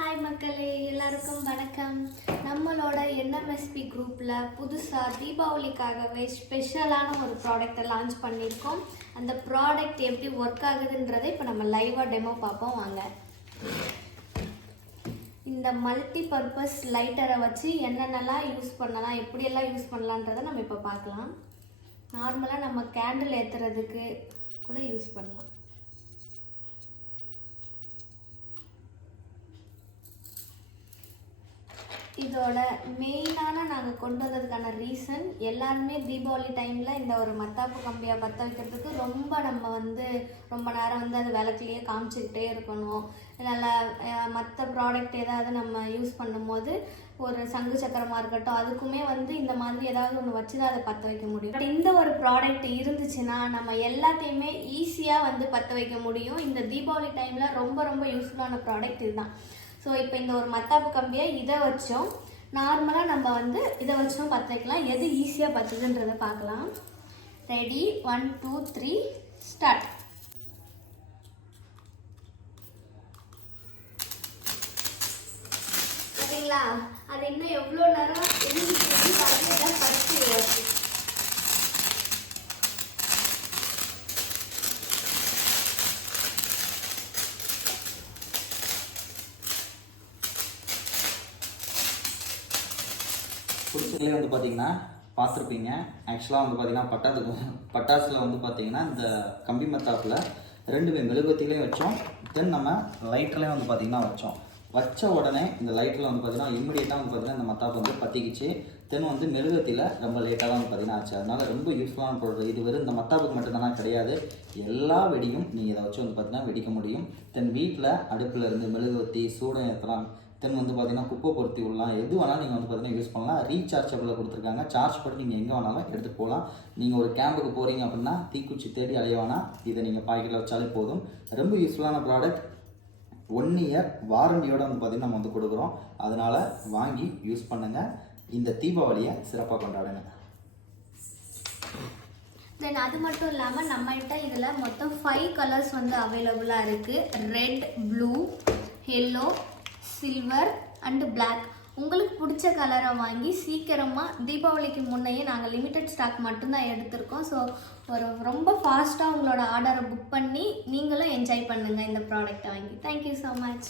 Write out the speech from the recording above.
Hi மக்களே, எல்லாருக்கும் வணக்கம். நம்மளோட என்எம்எஸ்பி குரூப்பில் புதுசாக தீபாவளிக்காகவே ஸ்பெஷலான ஒரு ப்ராடக்டை லான்ச் பண்ணியிருக்கோம். அந்த ப்ராடக்ட் எப்படி ஒர்க் ஆகுதுன்றதை இப்போ நம்ம லைவாக டெமோ பார்ப்போம் வாங்க. இந்த மல்டி பர்பஸ் லைட்டரை வச்சு என்னென்னலாம் யூஸ் பண்ணலாம், எப்படியெல்லாம் யூஸ் பண்ணலான்றதை நம்ம இப்போ பார்க்கலாம். நார்மலாக நம்ம கேண்டில் ஏற்றுறதுக்கு கூட யூஸ் பண்ணலாம். இதோட மெயினான நாங்கள் கொண்டு வந்ததுக்கான ரீசன், எல்லாருமே தீபாவளி டைமில் இந்த ஒரு மத்தாப்பு கம்பியாக பற்ற வைக்கிறதுக்கு ரொம்ப நேரம் அது விளக்குலேயே காமிச்சிக்கிட்டே இருக்கணும். நல்லா மற்ற ப்ராடக்ட் ஏதாவது நம்ம யூஸ் பண்ணும்போது ஒரு சங்கு சக்கரமாக இருக்கட்டும், அதுக்குமே இந்த மாதிரி ஏதாவது ஒன்று வச்சு தான் அதை பற்ற வைக்க முடியும். பட் இந்த ஒரு ப்ராடக்ட் இருந்துச்சுன்னா நம்ம எல்லாத்தையுமே ஈஸியாக பற்ற வைக்க முடியும். இந்த தீபாவளி டைமில் ரொம்ப யூஸ்ஃபுல்லான ப்ராடக்ட் இதுதான். ஸோ இப்போ இந்த ஒரு மத்தாப்பு கம்பியை இதை வச்சோம், நார்மலாக நம்ம இதை வச்சோம் பற்ற வைக்கலாம். எது ஈஸியாக பற்றுதுன்றதை பார்க்கலாம். Ready, 1 2 3 start. சரிங்களா? அது இன்னும் எவ்வளோ நேரம் பறிச்சு பிடிச்சதுலேயே பார்த்தீங்கன்னா பார்த்துருப்பீங்க. ஆக்சுவலாக பார்த்தீங்கன்னா பட்டாசில் பார்த்தீங்கன்னா இந்த கம்பி மத்தாப்பில் ரெண்டுமே மெழுகுவத்திலையும் வச்சோம், தென் நம்ம லைட்டர்லேயும் பார்த்தீங்கன்னா வச்ச உடனே இந்த லைட்டில் பார்த்தீங்கன்னா இம்மிடியேட்டாக பார்த்தீங்கன்னா இந்த மத்தாப்பு பற்றிக்கிச்சு. தென் மெழுகுவத்தியில் ரொம்ப லேட்டாக தான் பார்த்தீங்கன்னா ஆச்சு. அதனால் ரொம்ப யூஸ்ஃபுல்லான ப்ராடக்ட் இது. வெறும் இந்த மத்தாப்புக்கு மட்டும்தானா கிடையாது, எல்லா வெடியும் நீங்கள் இதை வச்சு பார்த்தீங்கன்னா வெடிக்க முடியும். தென் வீட்டில் அடுப்பில் இருந்து மெழுகுவத்தி சூடம் ஏற்றலாம். தென் பார்த்தீங்கன்னா குப்பை பொருத்தி விடலாம், எது வேணாலும் நீங்கள் பார்த்தீங்கன்னா யூஸ் பண்ணலாம். ரீசார்ஜபிளில் கொடுத்துருக்காங்க, சார்ஜ் பண்ணி நீங்கள் எங்கே வேணாலும் எடுத்துகிட்டு போகலாம். நீங்கள் ஒரு கேம்புக்கு போகிறீங்க அப்படின்னா தீக்குச்சி தேடி அலைய வேணாம், இதை நீங்கள் பாக்கெட்டில் வச்சாலே போதும். ரொம்ப யூஸ்ஃபுல்லான ப்ராடக்ட். 1 இயர் வாரண்டியோடு பார்த்தீங்கன்னா நம்ம கொடுக்குறோம். அதனால் வாங்கி யூஸ் பண்ணுங்கள். இந்த தீபாவளியை சிறப்பாக கொண்டாடுங்க. தென் அது மட்டும் இல்லாமல் நம்மகிட்ட இதில் மொத்தம் 5 கலர்ஸ் அவைலபிளாக இருக்குது. Red, blue, yellow, silver and black. உங்களுக்கு பிடிச்ச கலரை வாங்கி சீக்கிரமாக தீபாவளிக்கு முன்னையே நாங்கள் லிமிட்டட் ஸ்டாக் மட்டும்தான் எடுத்திருக்கோம். ஸோ ரொம்ப ஃபாஸ்ட்டாக உங்களோட ஆர்டரை புக் பண்ணி நீங்களும் என்ஜாய் பண்ணுங்கள் இந்த ப்ராடக்டை வாங்கி. Thank you so much.